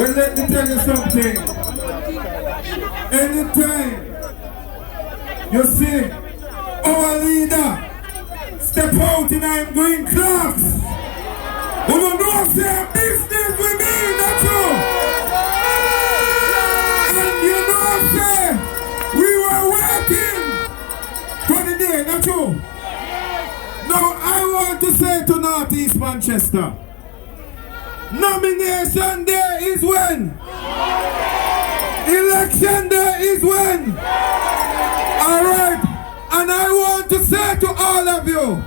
Well, let me tell you something. Anytime you see our leader step out in our green clothes, we don't know if say business with me, that's all. And you know, say, we were waiting for the day, that's all. Now, I want to say to Northeast Manchester, nomination day is when? Election day is when? Alright, and I want to say to all of you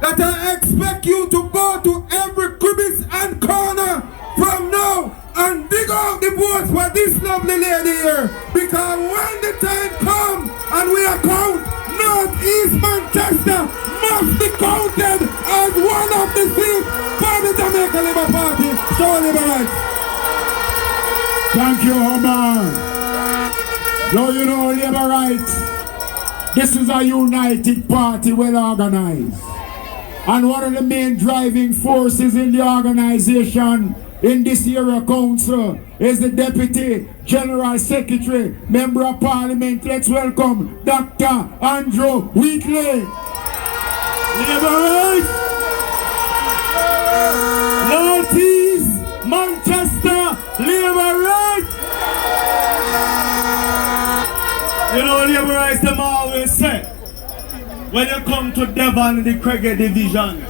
that I expect you to go to every crevice and corner from now and dig out the votes for this lovely lady here, because when the time comes and we account, Northeast Manchester must be counted as one of the seats for the Jamaica Labour Party. Show Labour Rights. Thank you, Omar. Now you know Labour Rights. This is a united party, well organized. And one of the main driving forces in the organization in this area council is the Deputy General Secretary, Member of Parliament. Let's welcome Dr. Andrew Wheatley. Labour Rights, Northeast Manchester, Labour Rights. You know, Labour Rights, them always say, when you come to Devon in the Craigie Division,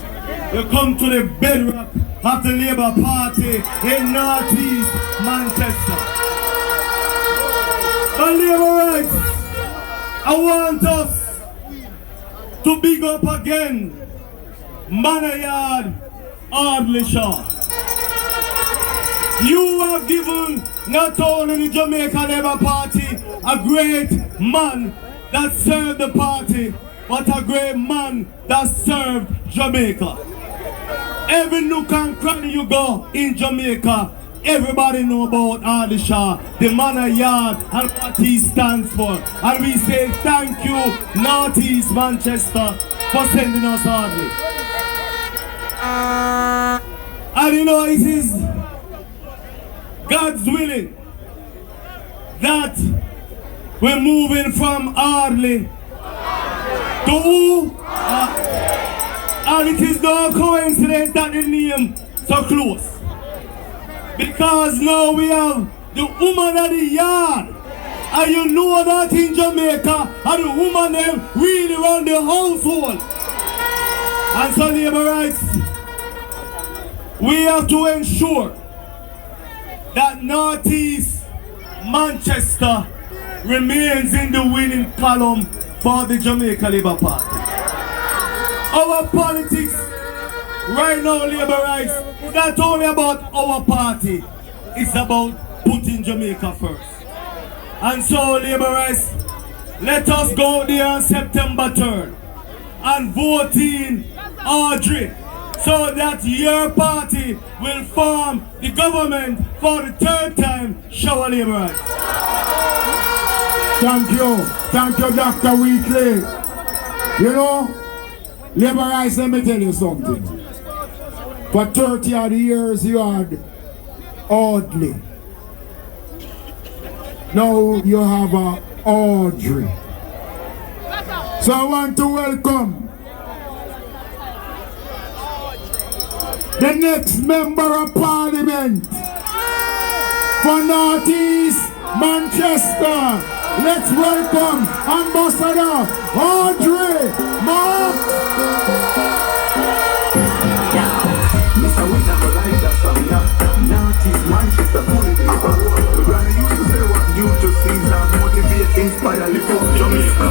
you come to the bedrock of the Labour Party in Northeast Manchester. And Labour Rights, I want us to big up again Manayard Audrey. You have given not only the Jamaica Labour Party a great man that served the party, but a great man that served Jamaica. Every nook and cranny you go in Jamaica, everybody know about Audrey, the Manayard and what he stands for. And we say thank you, Northeast Manchester, for sending us Audrey. And you know, it is God's willing that we're moving from Audrey to who? And it is no coincidence that the name so close. Because now we have the woman of the yard. And you know that in Jamaica, and the woman them really run the household. And so Labour Rights, we have to ensure that Northeast Manchester remains in the winning column for the Jamaica Labour Party. Our politics right now, Labour Rights, is not only about our party, it's about putting Jamaica first. And so, Labour Rights, let us go there on September 3rd and vote in Audrey, so that your party will form the government for the third time. Show Labour Rights. Thank you, Dr. Wheatley. You know, Labour Rights, let me tell you something. For 30 odd years you had Audrey. Now you have a Audrey. So I want to welcome the next Member of Parliament for Northeast Manchester. Let's welcome Ambassador Audrey Mark. Mr. Winter, like that song, Northeast Manchester, fully deliver. We're gonna use to say what due to Caesar, motivate, inspire, lift up Jamaica.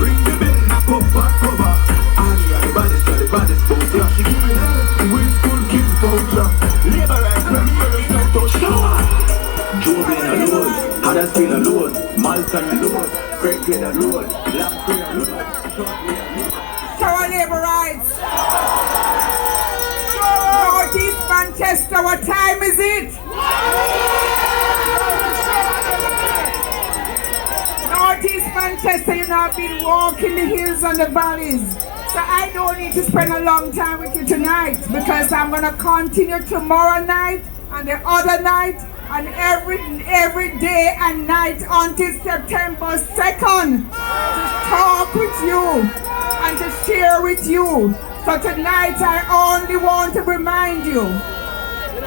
Ring the bell, knock up, back cover. Audrey, the baddest boat, yeah. She give it help with school kids voucher. Labour Rights, premier, it's to show. Joe alone, Huddersfield alone, Malton alone, Craighead alone, Lamprey alone, Show Labour Rights. Northeast Manchester, what time is it? Northeast Manchester, you know, I've been walking the hills and the valleys. So I don't need to spend a long time with you tonight, because I'm going to continue tomorrow night and the other night and every day and night until September 2nd to talk with you and to share with you. So tonight I only want to remind you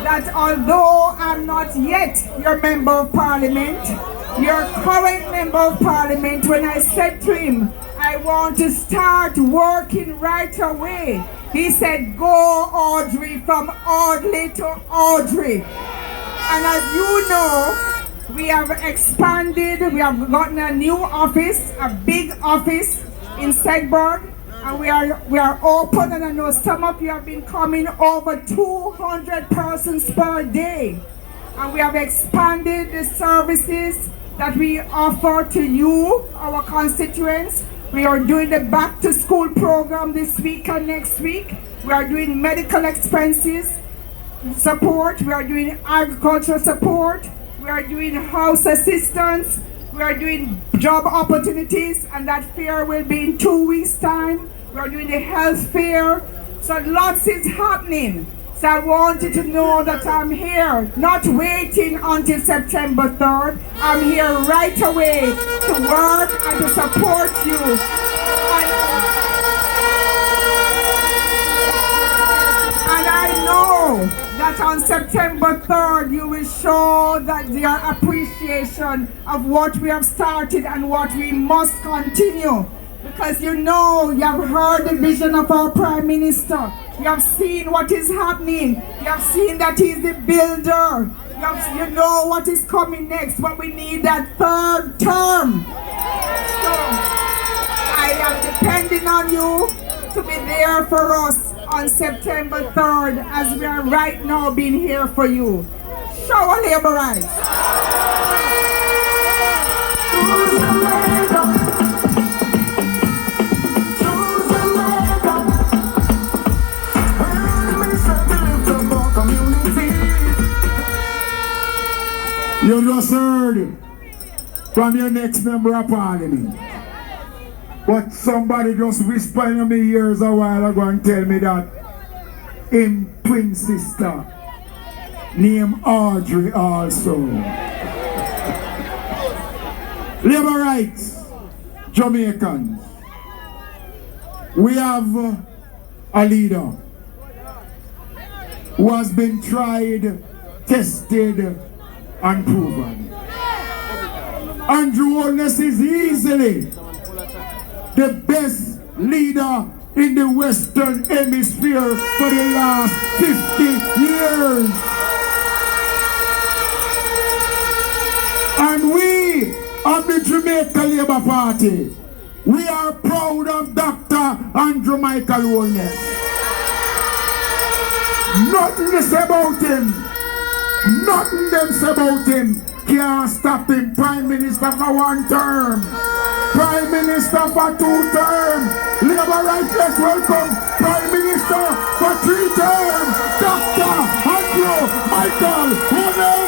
that although I'm not yet your member of parliament, your current member of parliament, when I said to him, I want to start working right away, he said, go Audrey, from Audrey to Audrey. And as you know, we have expanded, we have gotten a new office, a big office in Segburg, and we are open, and I know some of you have been coming over 200 persons per day. And we have expanded the services that we offer to you, our constituents. We are doing the back to school program this week and next week. We are doing medical expenses support. We are doing agricultural support. We are doing house assistance. We are doing job opportunities, and that fair will be in 2 weeks' time. We are doing the health fair. So lots is happening. So I want you to know that I'm here, not waiting until September 3rd. I'm here right away to work and to support you. And I know that on September 3rd, you will show that your appreciation of what we have started and what we must continue. Because you know, you have heard the vision of our Prime Minister. You have seen what is happening. You have seen that he's the builder. You know what is coming next, but we need that third term. So, I am depending on you to be there for us on September 3rd, as we are right now being here for you. Show our laborers. You just heard from your next member of parliament. But somebody just whispered in my ears a while ago and tell me that him twin sister named Audrey also. Labor rights, Jamaicans. We have a leader who has been tried, tested, and proven. Andrew Holness is easily the best leader in the Western Hemisphere for the last 50 years. And we of the Jamaica Labour Party, we are proud of Dr. Andrew Michael Holness. Nothing to say about him. Nothing them say about him can't stop him. Prime Minister for 1 term. Prime Minister for 2 terms. Labour rights, let's welcome Prime Minister for 3 terms. Dr. Andrew Michael Holness.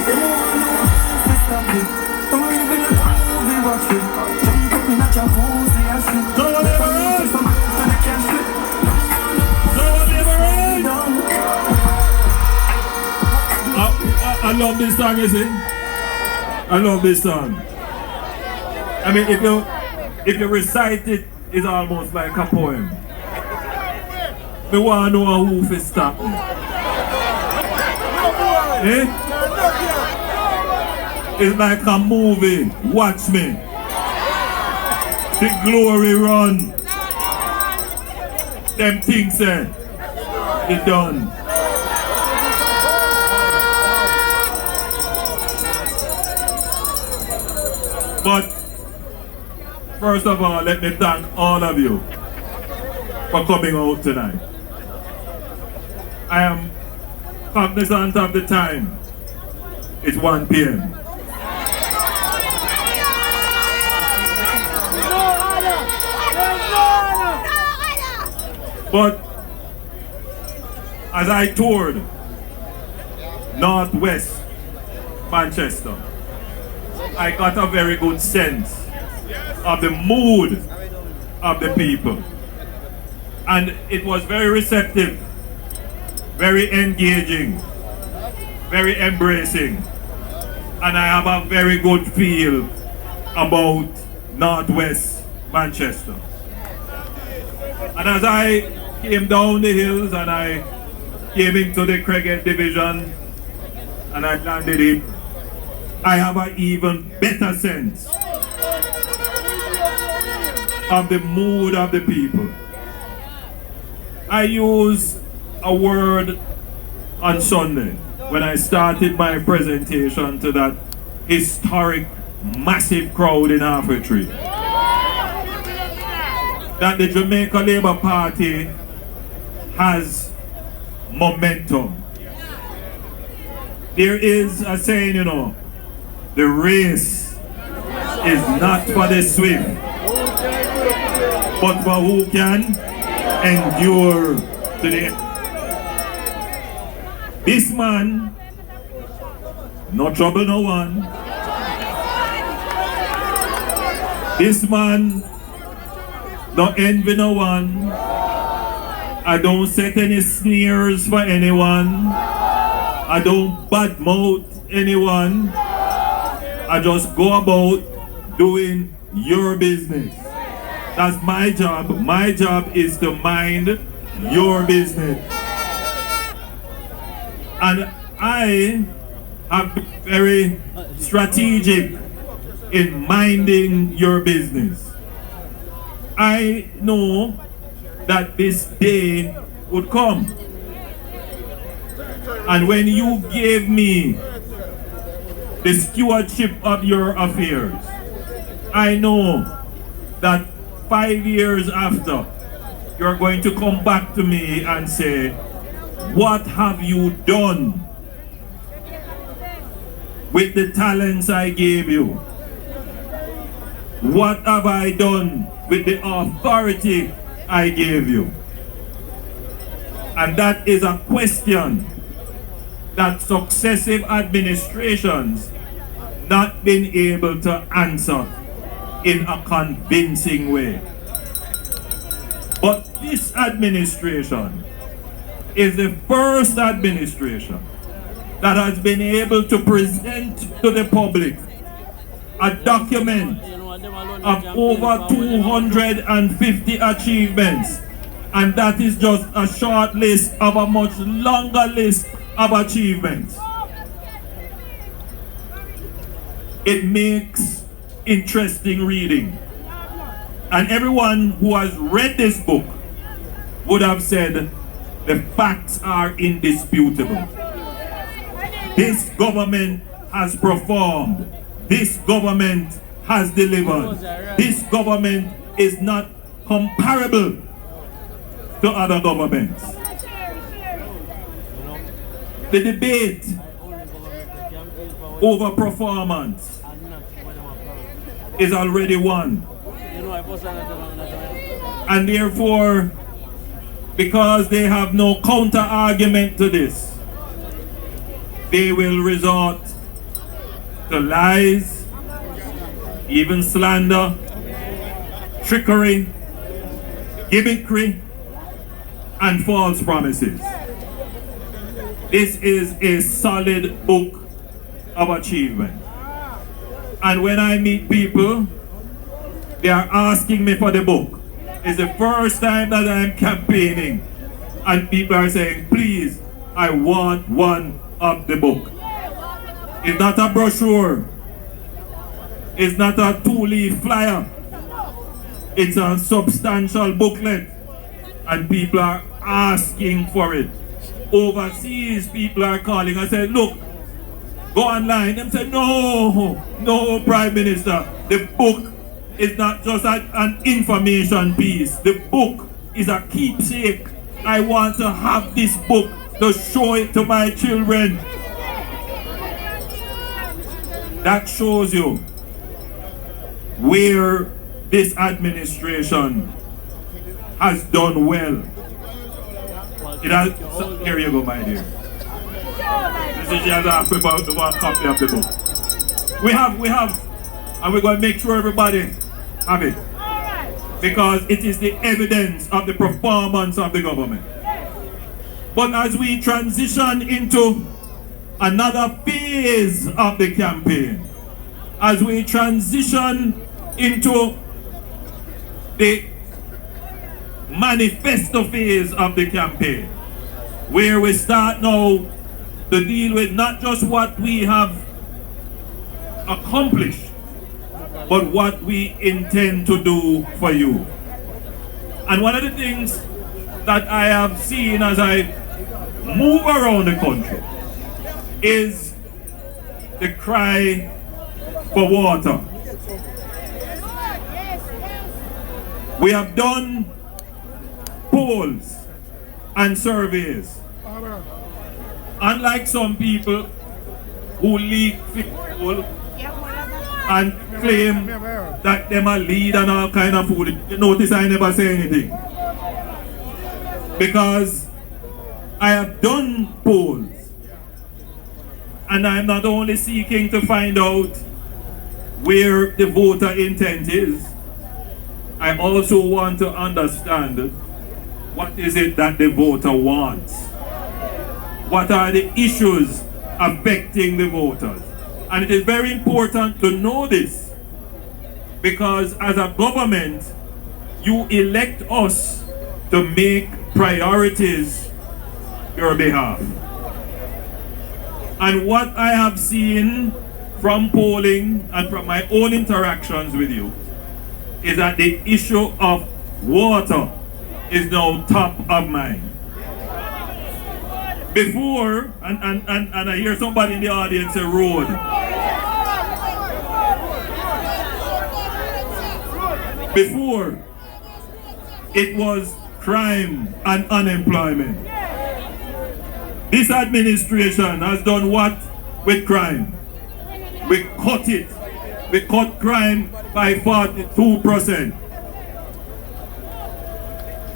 I love this song, you see? I love this song. I mean, if you recite it, it's almost like a poem. Me want to know who to stop me. Eh? It's like a movie. Watch me. The glory run. Them things say, it's done. But first of all, let me thank all of you for coming out tonight. I am cognizant of the time. It's 1 p.m. But as I toured Northwest Manchester, I got a very good sense of the mood of the people. And it was very receptive, very engaging, very embracing. and I have a very good feel about Northwest Manchester. And as I came down the hills and I came into the cricket division and I landed it, I have an even better sense of the mood of the people. I used a word on Sunday when I started my presentation to that historic, massive crowd in Half-Way-Tree, that the Jamaica Labour Party has momentum. There is a saying, you know, the race is not for the swift, but for who can endure to the end. This man, no trouble no one. This man, no envy no one. I don't set any sneers for anyone. I don't badmouth anyone. I just go about doing your business. That's my job. My job is to mind your business. And I have been very strategic in minding your business. I know that this day would come. And when you gave me the stewardship of your affairs, I know that 5 years after, you're going to come back to me and say, what have you done with the talents I gave you? What have I done with the authority I gave you? And that is a question that successive administrations not been able to answer in a convincing way. But this administration is the first administration that has been able to present to the public a document of over 250 achievements, and that is just a short list of a much longer list of achievements. It makes interesting reading, and everyone who has read this book would have said the facts are indisputable. This government has performed. This government has delivered. This government is not comparable to other governments. The debate over performance is already won. And therefore, because they have no counter argument to this, they will resort to lies, even slander, trickery, gimmickry, and false promises. This is a solid book of achievement. And when I meet people, they are asking me for the book. It's the first time that I'm campaigning, and people are saying, please, I want one of the book. It's not a brochure. It's not a 2-leaf flyer. It's a substantial booklet, and people are asking for it. Overseas, people are calling. I said, look, go online. They said, no, Prime Minister. The book is not just an information piece. The book is a keepsake. I want to have this book to show it to my children. That shows you where this administration has done well. It has, here you go, my dear. This is just one copy of the book. We have, and we're going to make sure everybody have it. Because it is the evidence of the performance of the government. But as we transition into another phase of the campaign as we transition into the manifesto phase of the campaign, where we start now to deal with not just what we have accomplished, but what we intend to do for you. And one of the things that I have seen as I move around the country is the cry for water. We have done polls and surveys. Unlike some people who leak people and claim that them a lead and all kind of food. You notice I never say anything. Because I have done polls. And I'm not only seeking to find out where the voter intent is, I also want to understand what is it that the voter wants. What are the issues affecting the voters? And it is very important to know this, because as a government, you elect us to make priorities your behalf. And what I have seen from polling and from my own interactions with you is that the issue of water is now top of mind. Before, and I hear somebody in the audience say road. Before, it was crime and unemployment. This administration has done what with crime? We cut it. We cut crime by 42%.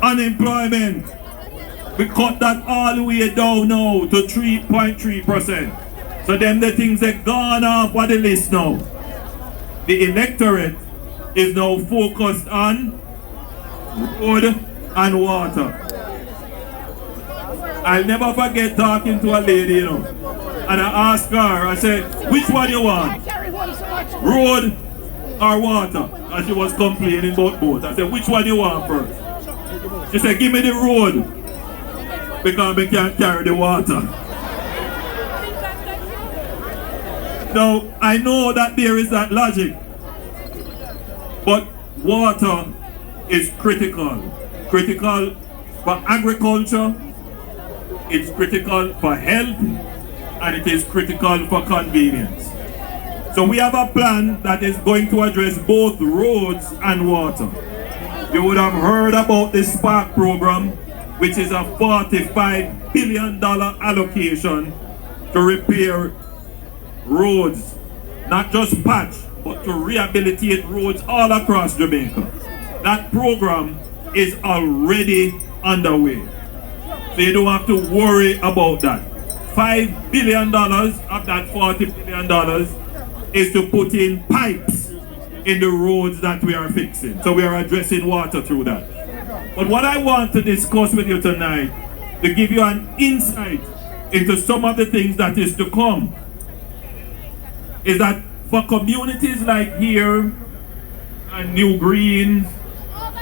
Unemployment, we cut that all the way down now to 3.3%. So them the things that gone off of the list now. The electorate is now focused on road and water. I'll never forget talking to a lady, you know, and I asked her, I said, which one you want? Road or water? And she was complaining about both. I said, which one you want first? She said, give me the road, because we can't carry the water. Now, I know that there is that logic, but water is critical. Critical for agriculture, it's critical for health, and it is critical for convenience. So we have a plan that is going to address both roads and water. You would have heard about the Spark program, which is a $45 billion allocation to repair roads, not just patch, but to rehabilitate roads all across Jamaica. That program is already underway. So you don't have to worry about that. $5 billion of that $40 billion is to put in pipes in the roads that we are fixing. So we are addressing water through that. But what I want to discuss with you tonight, to give you an insight into some of the things that is to come, is that for communities like here and New Green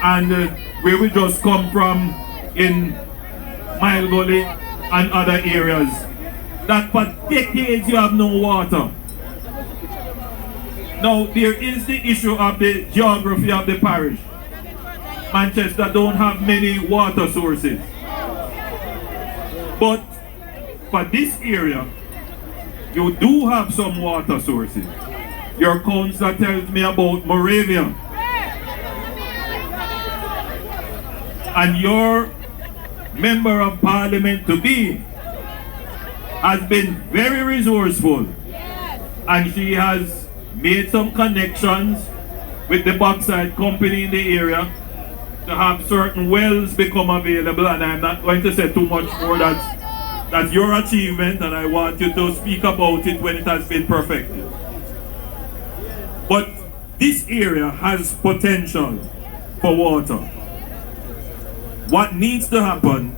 and where we just come from in Mile Gully and other areas, that for decades you have no water. Now there is the issue of the geography of the parish. Manchester don't have many water sources. But for this area, you do have some water sources. Your councillor tells me about Moravia. And your member of parliament to be has been very resourceful. And she has made some connections with the bauxite company in the area to have certain wells become available, and I'm not going to say too much more. That's your achievement, and I want you to speak about it when it has been perfected. But this area has potential for water. What needs to happen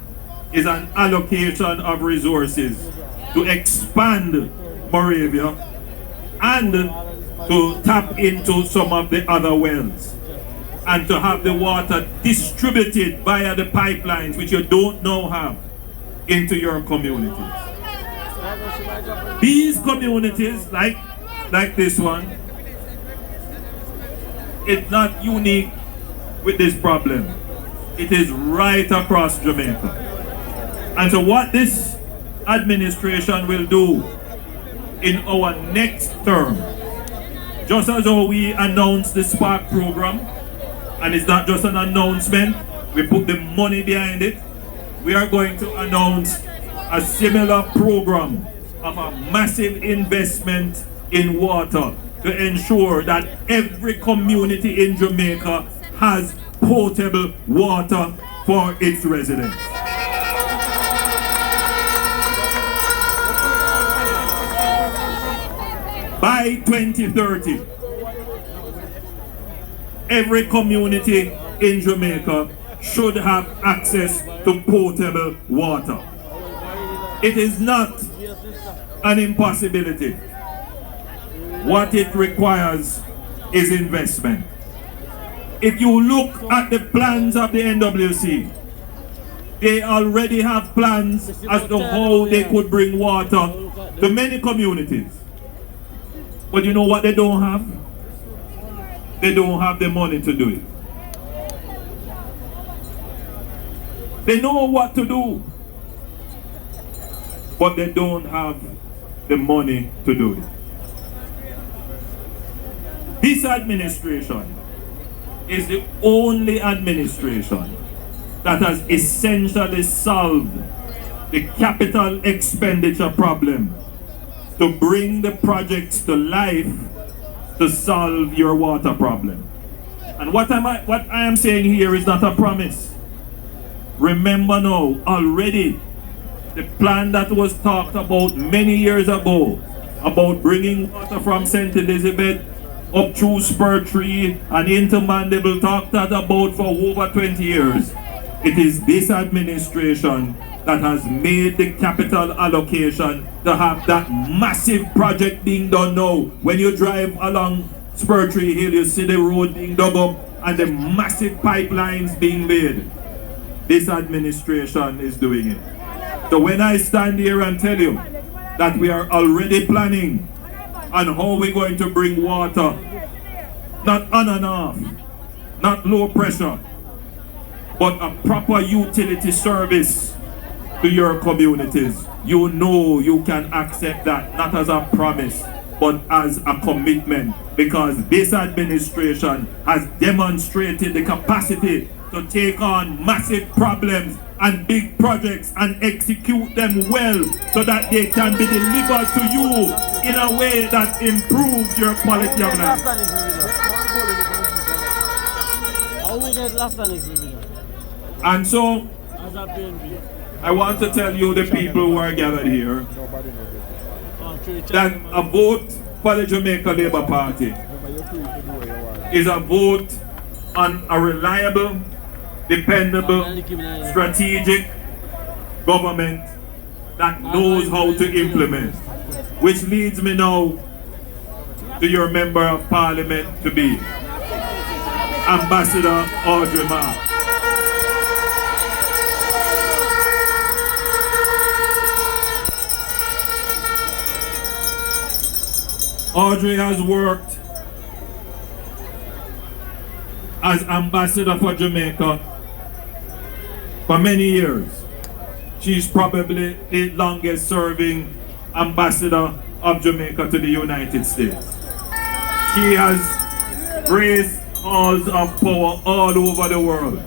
is an allocation of resources to expand Moravia and to tap into some of the other wells and to have the water distributed via the pipelines, which you don't now have, into your communities. These communities, like this one, it's not unique with this problem. It is right across Jamaica. And so what this administration will do in our next term, just as how we announced the Spark program, and it's not just an announcement, we put the money behind it, we are going to announce a similar program of a massive investment in water to ensure that every community in Jamaica has potable water for its residents. By 2030, every community in Jamaica should have access to potable water. It is not an impossibility. What it requires is investment. If you look at the plans of the NWC, they already have plans as to how they could bring water to many communities. But you know what they don't have? They don't have the money to do it. They know what to do, but they don't have the money to do it. This administration is the only administration that has essentially solved the capital expenditure problem to bring the projects to life to solve your water problem. And what I am saying here is not a promise. Remember now, already the plan that was talked about many years ago about bringing water from St. Elizabeth up through Spur Tree and into Mandeville, talked that about for over 20 years. It is this administration that has made the capital allocation to have that massive project being done now. When you drive along Spur Tree Hill, you see the road being dug up and the massive pipelines being laid. This administration is doing it. So when I stand here and tell you that we are already planning on how we're going to bring water, not on and off, not low pressure, but a proper utility service to your communities, you know you can accept that, not as a promise, but as a commitment, because this administration has demonstrated the capacity to take on massive problems and big projects and execute them well so that they can be delivered to you in a way that improves your quality of life. And so, I want to tell you, the people who are gathered here, that a vote for the Jamaica Labour Party is a vote on a reliable, dependable, strategic government that knows how to implement. Which leads me now to your Member of Parliament to be, Ambassador Audrey. Audrey has worked as ambassador for Jamaica for many years. She's probably the longest serving ambassador of Jamaica to the United States. She has raised halls of power all over the world.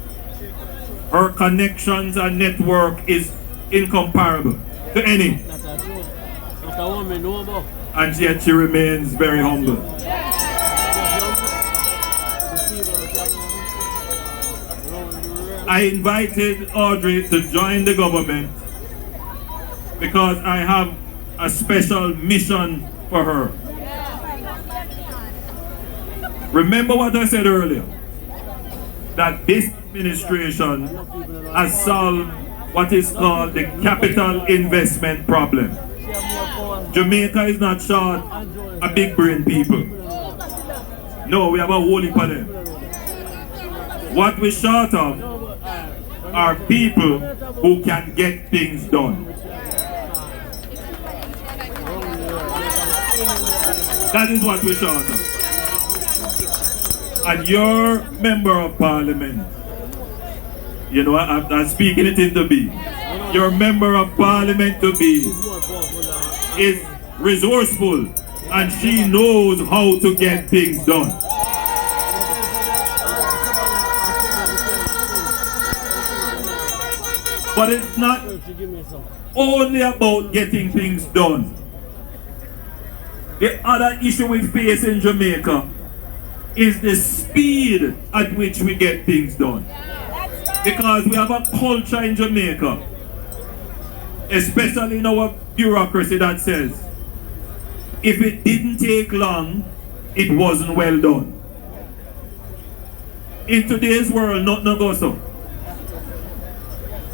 Her connections and network is incomparable to any. And yet she remains very humble. I invited Audrey to join the government because I have a special mission for her. Remember what I said earlier, that this administration has solved what is called the capital investment problem. Jamaica is not short of big brain people. No, we have a whole heap of them. What we're short of are people who can get things done. That is what we're short of. And your member of parliament, you know, I'm speaking it into being. Your member of parliament to be is resourceful and she knows how to get things done. But it's not only about getting things done. The other issue we face in Jamaica is the speed at which we get things done. Because we have a culture in Jamaica, especially in our bureaucracy, that says, if it didn't take long, it wasn't well done. In today's world, nothing goes so.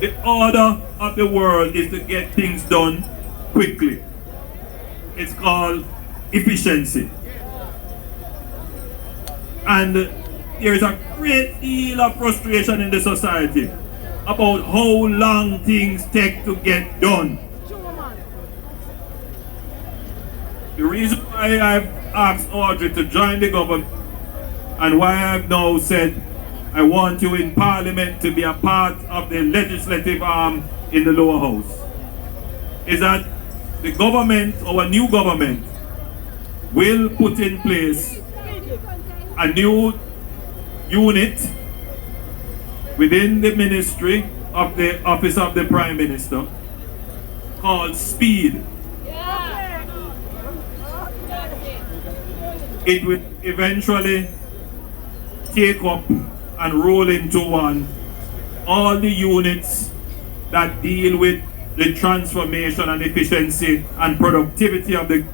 The order of the world is to get things done quickly. It's called efficiency. And there is a great deal of frustration in the society about how long things take to get done. The reason why I've asked Audrey to join the government and why I've now said I want you in Parliament to be a part of the legislative arm in the lower house is that the government, our new government, will put in place a new unit within the ministry of the office of the Prime Minister called SPEED. It will eventually take up and roll into one all the units that deal with the transformation and efficiency and productivity of the.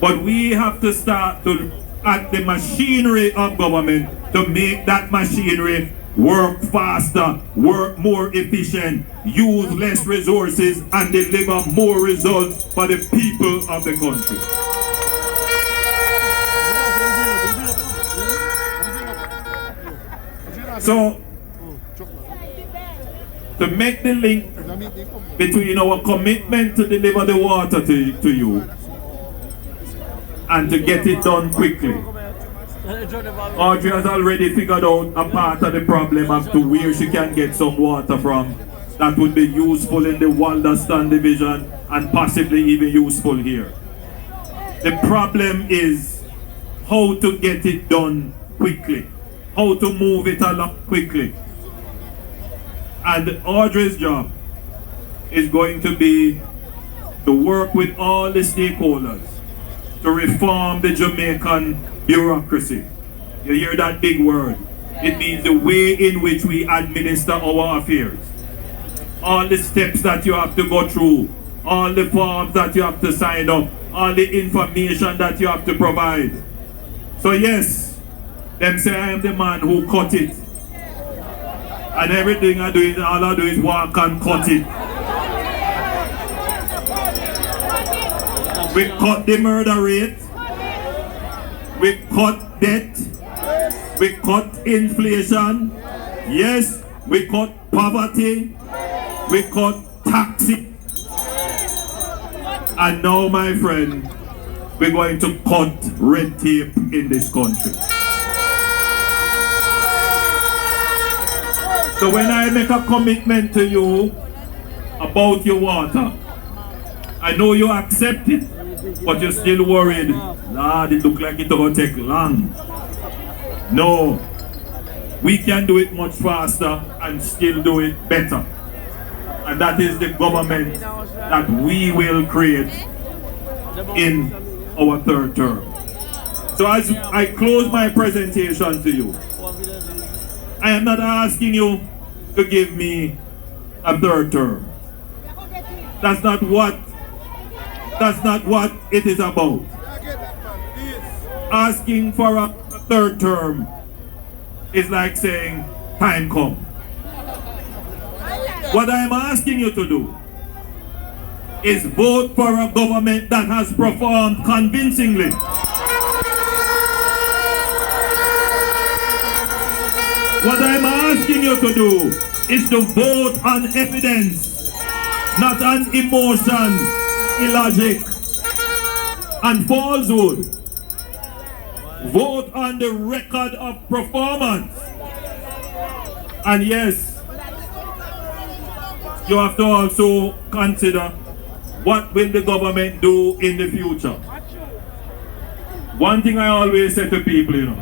But we have to start to look at the machinery of government to make that machinery work faster, work more efficient, use less resources, and deliver more results for the people of the country. So, to make the link between our commitment to deliver the water to you and to get it done quickly, Audrey has already figured out a part of the problem as to where she can get some water from that would be useful in the Walderston division and possibly even useful here. The problem is how to get it done quickly, how to move it along quickly. And Audrey's job is going to be to work with all the stakeholders to reform the Jamaican bureaucracy. You hear that big word? It means the way in which we administer our affairs. All the steps that you have to go through, all the forms that you have to sign up, all the information that you have to provide. So yes, them say I am the man who cut it. And everything I do is, all I do is walk and cut it. We cut the murder rate. We cut debt. We cut inflation. Yes, we cut poverty. We cut taxing. And now, my friend, we're going to cut red tape in this country. So when I make a commitment to you about your water, I know you accept it, but you're still worried. Lord, it looks like it's going to take long. No, we can do it much faster and still do it better. And that is the government that we will create in our third term. So as I close my presentation to you, I am not asking you to give me a third term. That's not what it is about. Asking for a third term is like saying, time come. What I am asking you to do is vote for a government that has performed convincingly. What I'm asking you to do is to vote on evidence, not on emotion, illogic, and falsehood. Vote on the record of performance. And yes, you have to also consider what will the government do in the future. One thing I always say to people,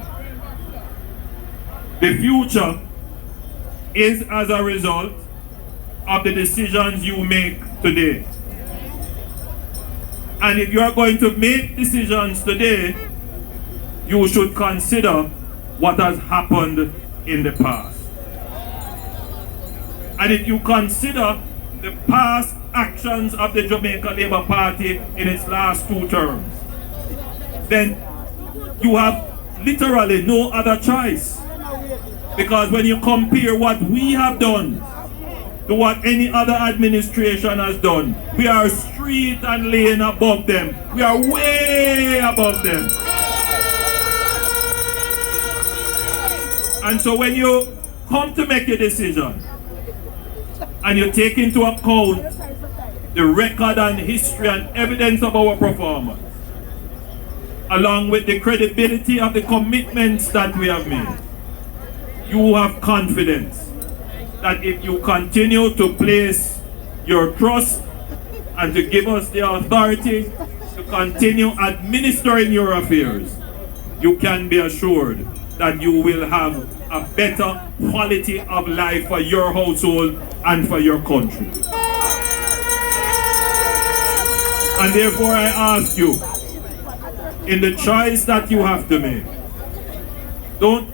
the future is as a result of the decisions you make today. And if you are going to make decisions today, you should consider what has happened in the past. And if you consider the past actions of the Jamaica Labour Party in its last 2 terms, then you have literally no other choice. Because when you compare what we have done to what any other administration has done, we are street and lane above them. We are way above them. And so when you come to make a decision and you take into account the record and history and evidence of our performance, along with the credibility of the commitments that we have made, you have confidence that if you continue to place your trust and to give us the authority to continue administering your affairs, you can be assured that you will have a better quality of life for your household and for your country. And therefore I ask you, in the choice that you have to make, don't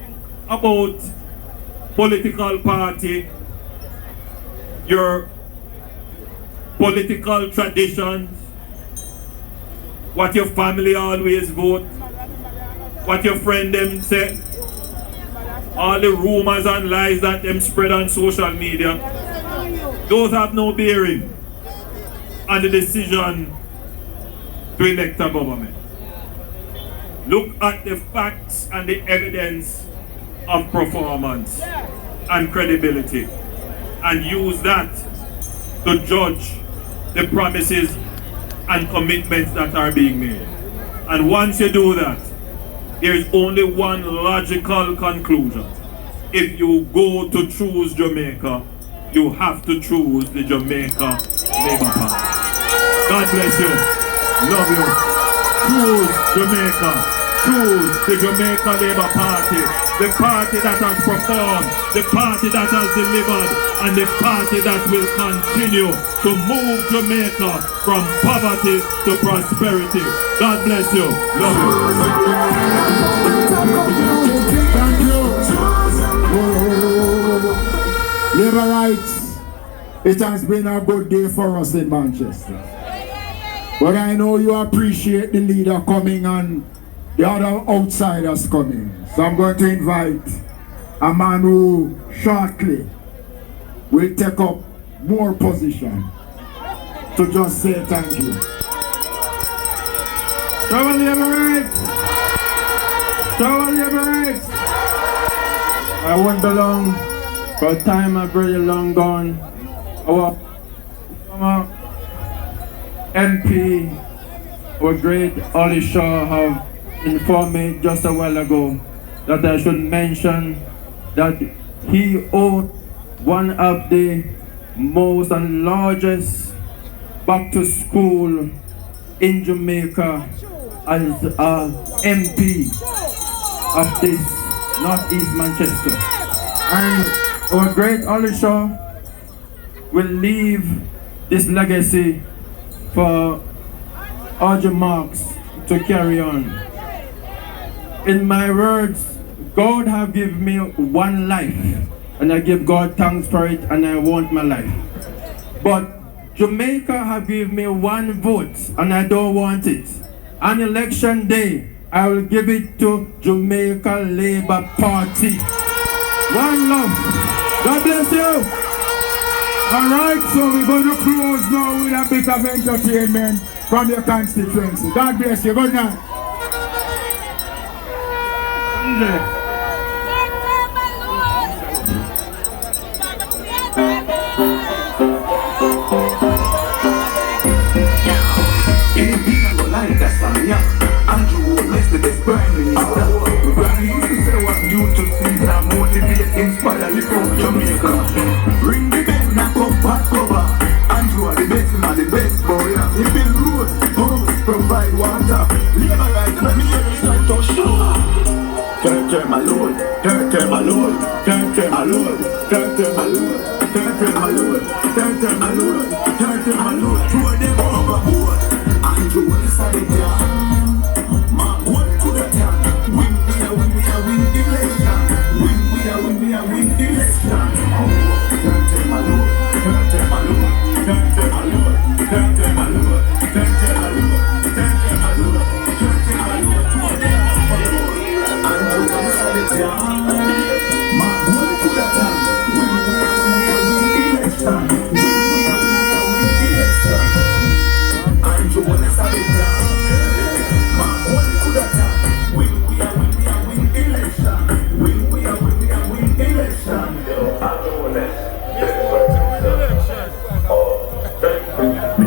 about political party, your political traditions, what your family always vote, what your friend them say, all the rumors and lies that them spread on social media, those have no bearing on the decision to elect a government. Look at the facts and the evidence of performance and credibility and use that to judge the promises and commitments that are being made. And once you do that, there is only one logical conclusion. If you go to choose Jamaica, you have to choose the Jamaica Labour Party. God bless you. Love you. Choose Jamaica. Choose the Jamaica Labour Party, the party that has performed, the party that has delivered, and the party that will continue to move Jamaica from poverty to prosperity. God bless you. Love you. Labour rights, it has been a good day for us in Manchester. But I know you appreciate the leader coming and the other outsiders coming. So I'm going to invite a man who shortly will take up more position to just say thank you. Trouble liberates! Trouble liberates! I won't be long, but time is very long gone. Our former MP, our great Ollie Shaw, have informed me just a while ago that I should mention that he owed one of the most and largest back to school in Jamaica as a MP of this Northeast Manchester. And our great Alisha will leave this legacy for Audrey Marks to carry on. In my words, God have given me one life, and I give God thanks for it, and I want my life. But Jamaica have given me one vote, and I don't want it. On election day, I will give it to Jamaica Labour Party. One love. God bless you. Alright, so we're going to close now with a bit of entertainment from your constituency. God bless you. Good night. Andrew West, the best prime minister. Granny used to say what you to see that motivate, inspire, lift up Jamaica. Ring the bell, knock up, back cover. Andrew are the best, man, the best boy. He build road, homes, provide water. Labor rights, let me hear this like to show. Turn my lord, turn my lord, turn my lord, turn my lord, turn my lord, turn my lord, turn my lord. Throw them overboard. Andrew West are the down.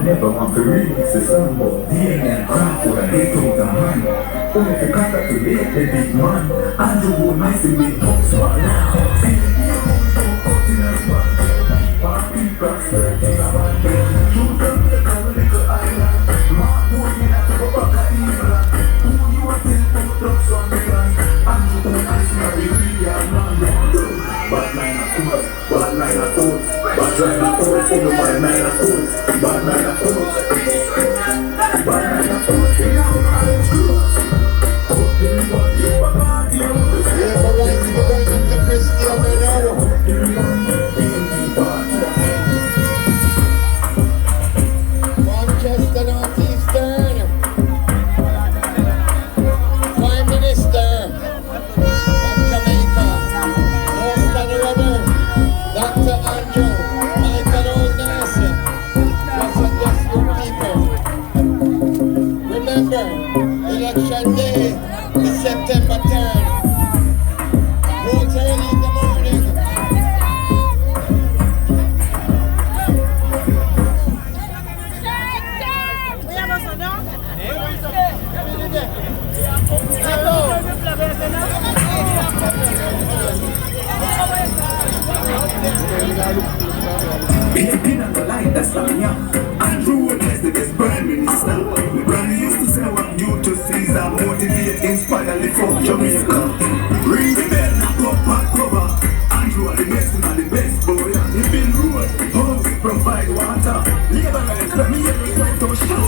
Never want to release the sun, but DNA and craft what I hate out of hand. Only if you congratulate the big man, Andrew will nice to be post for now. See, you don't cut in a spot. Party prosperity, I'm on bed. Shoot them the Carolico Island. Mark boy, you have to go back to England. Who you are still put up on the land? Andrew will nice to be real man. Bad man of course, bad man of course, bad man of course, bad man of course, bad man of course, bad man of course, in our house, open what you want, you for right to go into Christian Manchester Northeastern Prime Minister of Jamaica, Dr. Andrew, Michael Oldness, just your people. Remember, election day is September 3rd. Vote early in the morning. Been on the line, that's on ya. Andrew West, the best prime minister. Granny used to say what you to Caesar, motivate, inspire, lift up Jamaica. Ring the bell, knock up, back cover. Andrew are the best, and the best boy. He build road, homes, provide water. Labor rights, let me hear it like to show.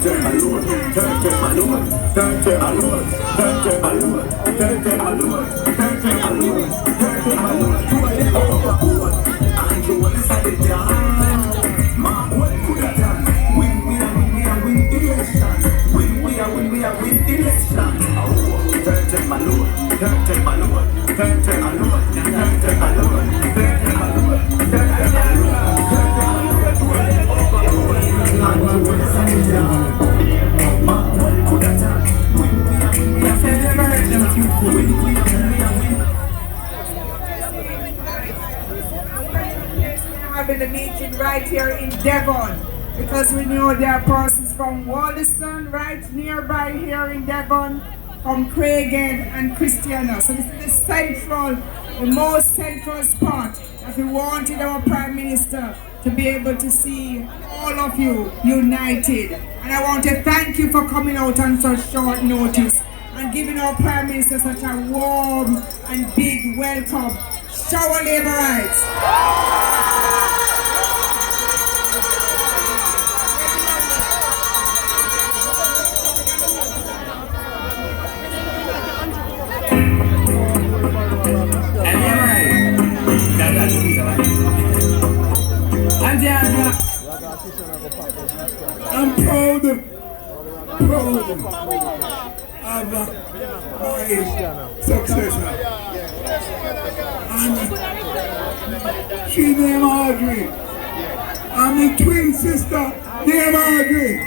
Turn my lord, turn my lord, turn my lord, turn my lord, turn my lord, turn my lord, turn my lord. Throw them overboard. Andrew West is at the down. Mark what could have done. Win election. Win election. Oh, turn my lord, turn my lord, turn my lord, turn my lord, turn my lord, turn my lord, turn my lord. Throw them overboard. Andrew West at the down. Mark what could have done. Having the meeting right here in Devon, because we know there are persons from Wollaston right nearby here in Devon, from Craigen and Christiana. So this is the central, the most central spot that we wanted our Prime Minister to be able to see all of you united. And I want to thank you for coming out on such short notice and giving our Prime Minister such a warm and big welcome. Shower labor rights. I'm proud. of my successor. And she named Audrey. And my twin sister named Audrey.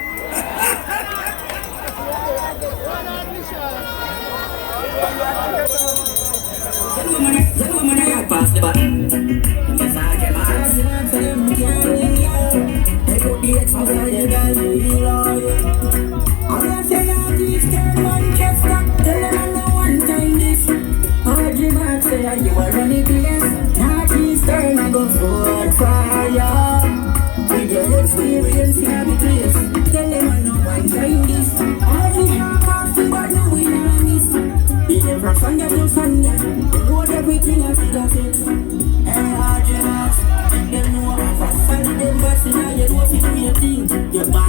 Pass the button. Yes, I can ask. They put the X for the guy. I'm not saying all these turn Manchester. Tell them I know one time this. Audrey man say you are running place. Not these turn I go for fire. With your experience in the place. Tell them I know one time this. Audrey can't pass the button we not miss. Be from Sunday to Sunday. Everything I feel of it. Hey, Audrey, them know I'm fast. And them bossing, you know if you do your thing.